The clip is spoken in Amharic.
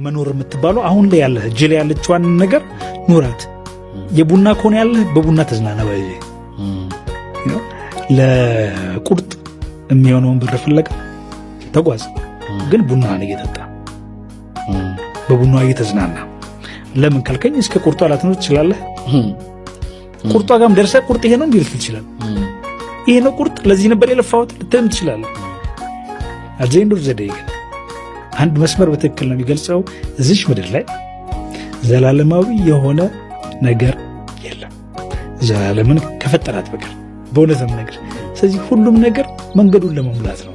መኖር የምትባለው አሁን ላይ ያለ እጅ ላይ ያለችዋን ነገር ኑራት። የቡና ከሆነ ያለ በቡና ተዝናና ባይ ለቁርጥ የሚሆነውን ብር ፍለጋ ተጓዝ። ግን ቡናን እየጠጣ በቡና እየተዝናና ለምን ካልከኝ እስከ ቁርጧ ላትኖር ትችላለህ። ቁርጧ ጋርም ደርሰህ ቁርጥ ይሄ ነው እንዴ ልትል ትችላለህ። ይሄ ነው ቁርጥ ለዚህ ነበር የለፋሁት ልትልም ትችላለህ። አጀንዶ ዘዴ ግን አንድ መስመር በትክክል ነው የሚገልጸው። እዚች ምድር ላይ ዘላለማዊ የሆነ ነገር የለም ዘላለምን ከፈጠራት በቀር በእውነትም ነገር። ስለዚህ ሁሉም ነገር መንገዱን ለመሙላት ነው።